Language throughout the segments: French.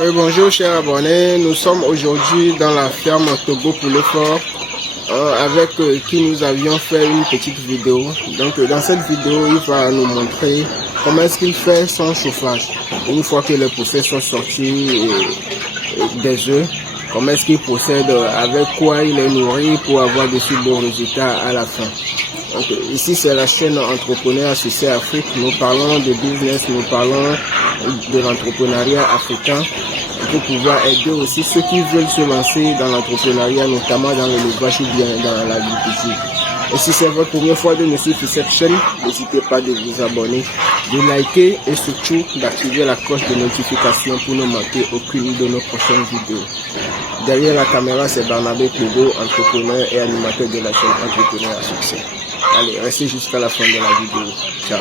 Oui, bonjour chers abonnés, nous sommes aujourd'hui dans la ferme Togo Poulet Fort avec qui nous avions fait une petite vidéo. Donc dans cette vidéo, il va nous montrer comment est-ce qu'il fait son chauffage. Une fois que les poussets sont sortis des œufs, comment est-ce qu'il procède, avec quoi il est nourri pour avoir de si bons résultats à la fin. Donc, ici c'est la chaîne Entrepreneur Associé Afrique. Nous parlons de business, nous parlons de l'entrepreneuriat africain pour pouvoir aider aussi ceux qui veulent se lancer dans l'entrepreneuriat, notamment dans l'élevage ou bien dans l'agriculture. Et si c'est votre première fois de nous suivre sur cette chaîne, n'hésitez pas de vous abonner, de liker et surtout d'activer la cloche de notification pour ne manquer aucune de nos prochaines vidéos. Derrière la caméra, c'est Barnabé Togo, entrepreneur et animateur de la chaîne Entrepreneur à Succès. Allez, restez jusqu'à la fin de la vidéo. Ciao.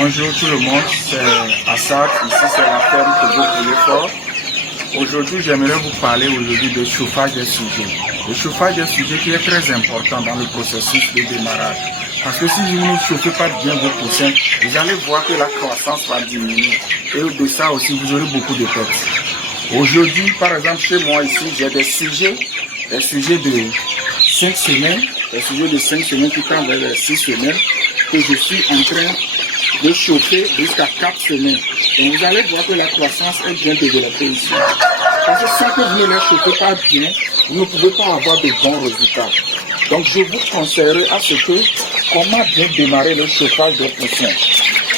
Bonjour tout le monde, c'est Assad, ici c'est la ferme Togo Poulet Fort. Aujourd'hui j'aimerais vous parler de chauffage des sujets. Le chauffage des sujets qui est très important dans le processus de démarrage. Parce que si vous ne chauffez pas bien vos poussins, vous allez voir que la croissance va diminuer. Et de ça aussi vous aurez beaucoup de pertes. Aujourd'hui par exemple chez moi ici j'ai des sujets de 5 semaines, des sujets de 5 semaines qui tendent vers les 6 semaines que je suis en train de chauffer jusqu'à 4 semaines. Et vous allez voir que la croissance est bien développée ici. Parce que sans que vous ne les chauffez pas bien, vous ne pouvez pas avoir de bons résultats. Donc je vous conseillerais à ce que, comment bien démarrer le chauffage des poussins.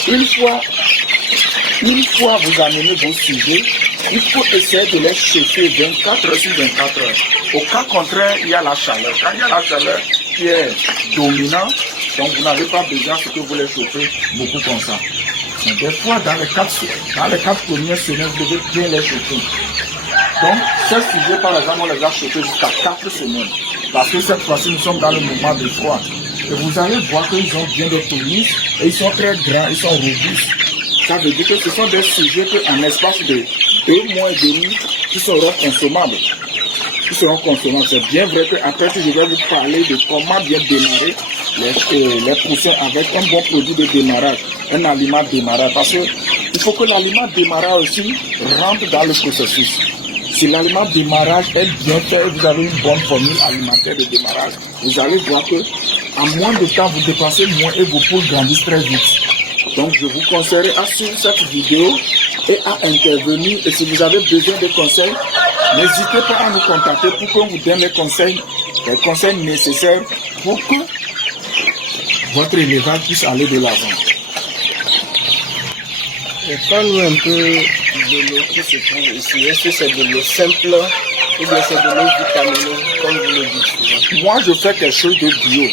Une fois vous amenez vos sujets, il faut essayer de les chauffer 24 heures sur 24 heures. Au cas contraire, il y a la chaleur. Quand il y a la chaleur qui est dominante, donc vous n'avez pas besoin de ce que vous les chauffez beaucoup comme ça. Mais des fois, dans les 4 premières semaines, vous devez bien les chauffer. Donc, ces sujets, par exemple, on les a chauffés jusqu'à 4 semaines. Parce que cette fois-ci, nous sommes dans le moment de froid. Et vous allez voir qu'ils ont bien des tonus et ils sont très grands, ils sont robustes. Ça veut dire que ce sont des sujets qu'en espace de 2 mois et demi, qui seront consommables. C'est bien vrai qu'après, je vais vous parler de comment bien démarrer les poussins avec un bon produit de démarrage, un aliment démarrage. Parce qu'il faut que l'aliment démarrage aussi rentre dans le processus. Si l'aliment démarrage est bien fait et vous avez une bonne formule alimentaire de démarrage, vous allez voir que en moins de temps, vous dépensez moins et vos poules grandissent très vite. Donc, je vous conseillerais à suivre cette vidéo et à intervenir. Et si vous avez besoin de conseils, n'hésitez pas à nous contacter pour qu'on vous donne les conseils nécessaires pour que votre élevage puisse aller de l'avant. Parle-nous un peu de l'eau qui se trouve ici. Est-ce que c'est de l'eau simple ou bien c'est de l'eau vitaminée, comme vous le dites souvent? Moi, je fais quelque chose de bio.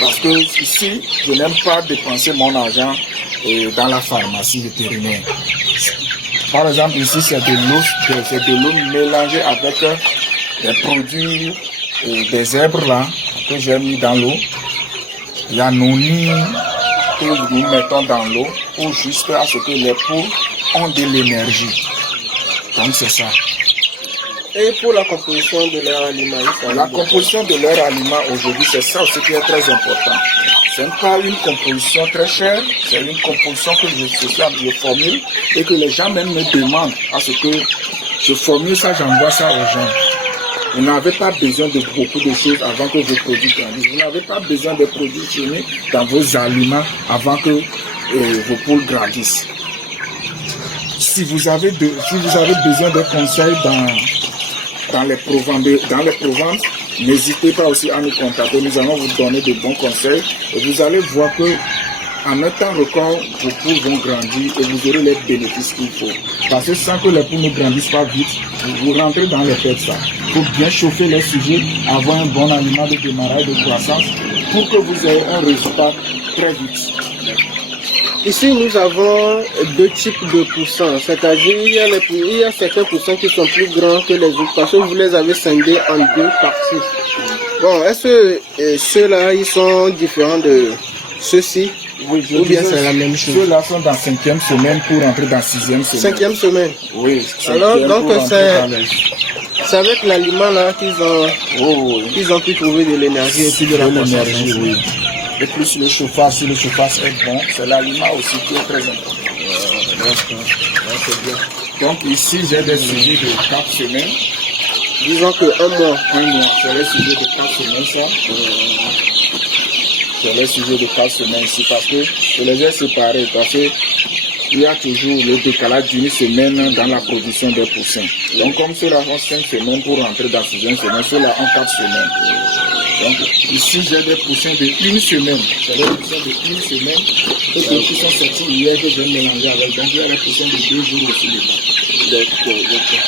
Parce que ici, je n'aime pas dépenser mon argent dans la pharmacie vétérinaire. Par exemple, ici, c'est de l'eau mélangée avec des produits, des herbes là, que j'ai mis dans l'eau. Il y a noni que nous mettons dans l'eau pour juste à ce que les poules ont de l'énergie. Donc, c'est ça. Et pour la composition de leur aliment? La composition de leur aliment aujourd'hui, c'est ça aussi qui est très important. Ce n'est pas une composition très chère, c'est une composition que je formule et que les gens même me demandent à ce que je formule ça, j'envoie ça aux gens. Vous n'avez pas besoin de beaucoup de choses avant que vos produits grandissent. Vous n'avez pas besoin de produits chimiques dans vos aliments avant que vos poules grandissent. Si vous avez besoin de conseils dans les Provence, n'hésitez pas aussi à nous contacter. Nous allons vous donner de bons conseils et vous allez voir que en un temps record, vos poules vont grandir et vous aurez les bénéfices qu'il faut. Parce que sans que les poules ne grandissent pas vite, vous rentrez dans les pertes. Il faut bien chauffer les sujets, avoir un bon aliment de démarrage de croissance pour que vous ayez un résultat très vite. Ici, nous avons 2 types de poussins, c'est-à-dire il y a certains poussins qui sont plus grands que les autres parce que vous les avez scindés en 2 parties. Bon, est-ce que ceux-là, ils sont différents de Ceux-ci, Oui, ou bien c'est la même chose? Ceux-là sont dans 5e semaine pour entrer dans 6e semaine. 5e semaine. Oui. Alors, donc c'est c'est avec l'aliment là qu'ils ont pu trouver de l'énergie et puis de l'énergie. Oui. Et plus le chauffage, si le chauffage est bon, c'est l'aliment aussi qui est très important. C'est bien. Donc ici, j'ai des sujets de 4 semaines. Disons que un mois. C'est les sujets de 4 semaines, ça. C'est les sujets de 4 semaines ici parce que je les ai séparés parce que il y a toujours le décalage d'une semaine dans la production des poussins. Donc comme ceux-là font 5 semaines pour rentrer dans 6e semaine, ceux-là ont 4 semaines. Donc ici j'ai des poussins de 1 semaine. C'est des poussins de 1 semaine qui sont sortis hier que j'ai mélangé avec. Donc il y a des poussins de 2 jours aussi dedans. D'accord.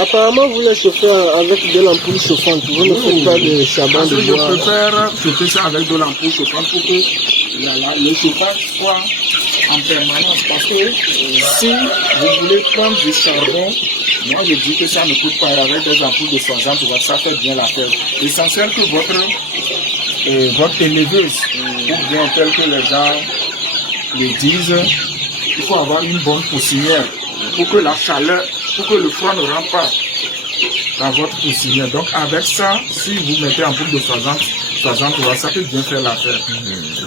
Apparemment, vous les chauffez avec de l'ampoule chauffante. Vous ne faites pas de charbon de bois. Je préfère chauffer ça avec de l'ampoule chauffante pour que le chauffage soit en permanence. Parce que si vous voulez prendre du charbon, moi je dis que ça ne coûte pas. Avec des ampoules de 60 watts, ça fait bien l'affaire. L'essentiel que votre éleveuse, ou bien tel que les gens le disent, il faut avoir une bonne poussinière pour que la chaleur, pour que le froid ne rentre pas dans votre poussinière. Donc avec ça, si vous mettez en boule de 60 watts, ça peut bien faire l'affaire.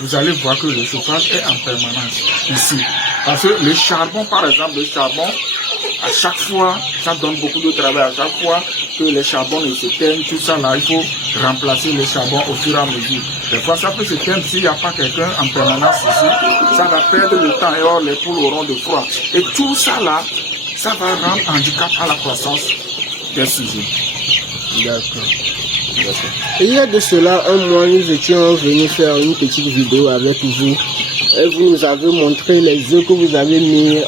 Vous allez voir que le chauffage est en permanence ici. Parce que le charbon, par exemple, à chaque fois, ça donne beaucoup de travail. À chaque fois que les charbons ne s'éteignent, tout ça là, il faut remplacer les charbons au fur et à mesure. Des fois, ça peut s'éteindre s'il n'y a pas quelqu'un en permanence ici. Ça va perdre le temps et alors les poules auront de froid. Et tout ça là, ça va rendre handicap à la croissance des sujets. D'accord. Et il y a de cela un mois, nous étions venus faire une petite vidéo avec vous. Et vous nous avez montré les œufs que vous avez mis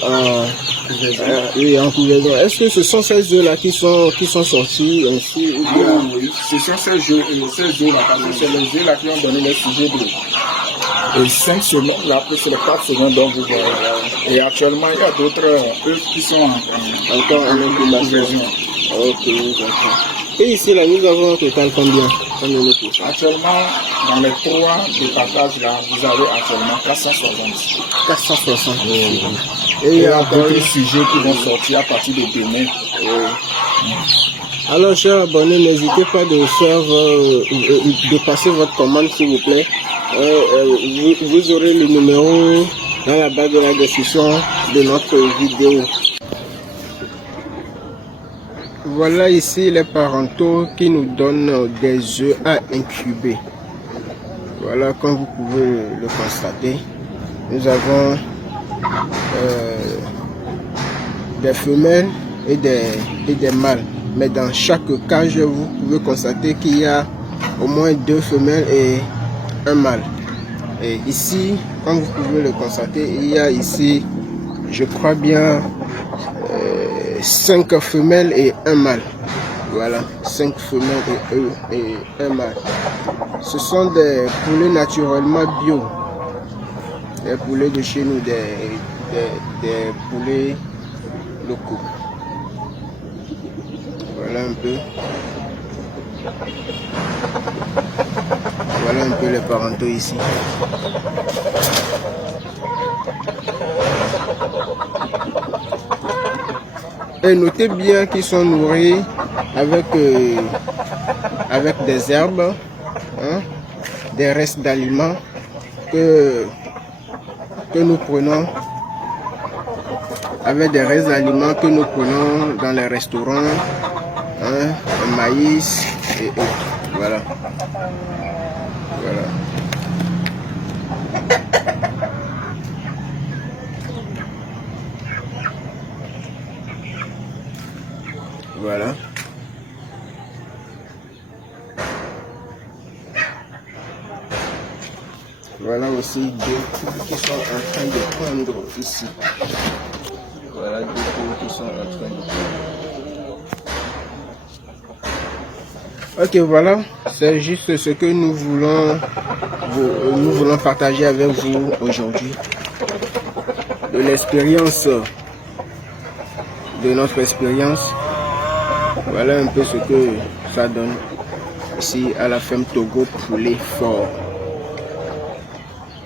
en couvaison. Est-ce que ce sont ces œufs-là qui sont sortis ainsi ou bien... Oui, ce sont ces œufs-là, parce que c'est les œufs-là qui ont donné les sujets de 5 semaines, là, après c'est les 4 semaines dont vous voyez. Et actuellement, il y a d'autres œufs qui sont encore en incubation. Ok, d'accord. Et ici, là, nous avons un total combien? Actuellement, dans les 3 départages là, vous avez actuellement 460. 460. Et il y a d'autres sujets qui vont sortir à partir de demain. Alors, chers abonnés, n'hésitez pas de passer votre commande, s'il vous plaît. Vous aurez le numéro dans la barre de la description de notre vidéo. Voilà ici les parentaux qui nous donnent des œufs à incuber. Voilà, comme vous pouvez le constater, nous avons des femelles et des mâles. Mais dans chaque cage, vous pouvez constater qu'il y a au moins 2 femelles et un mâle. Et ici, comme vous pouvez le constater, il y a ici, je crois bien, 5 femelles et un mâle. Voilà, 5 femelles et un mâle. Ce sont des poulets naturellement bio. Des poulets de chez nous, des poulets locaux. Voilà un peu. Voilà un peu les parentaux ici. Et notez bien qu'ils sont nourris avec des herbes, hein, des restes d'aliments que nous prenons, avec des restes d'aliments que nous prenons dans les restaurants, hein, le maïs et autres. Voilà. Voilà. Voilà. Voilà aussi 2 poules qui sont en train de pondre ici. Voilà 2 poules qui sont en train de pondre. Ok, voilà. C'est juste ce que nous voulons partager avec vous aujourd'hui. De l'expérience, de notre expérience. Voilà un peu ce que ça donne ici à la ferme Togo Poulet Fort.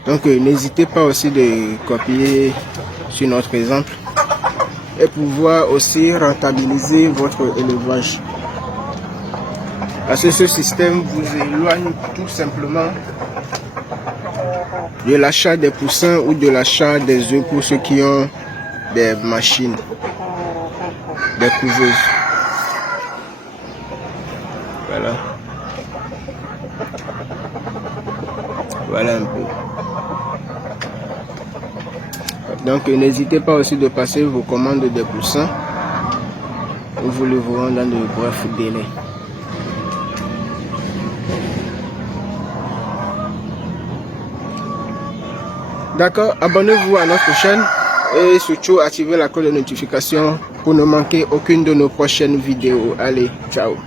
Donc n'hésitez pas aussi de copier sur notre exemple et pouvoir aussi rentabiliser votre élevage. Parce que ce système vous éloigne tout simplement de l'achat des poussins ou de l'achat des œufs pour ceux qui ont des machines, des couveuses. Voilà. Voilà un peu. Donc n'hésitez pas aussi de passer vos commandes des poussins. Nous vous livrerons dans de brefs délais. D'accord, abonnez-vous à notre chaîne et surtout activez la cloche de notification pour ne manquer aucune de nos prochaines vidéos. Allez, ciao.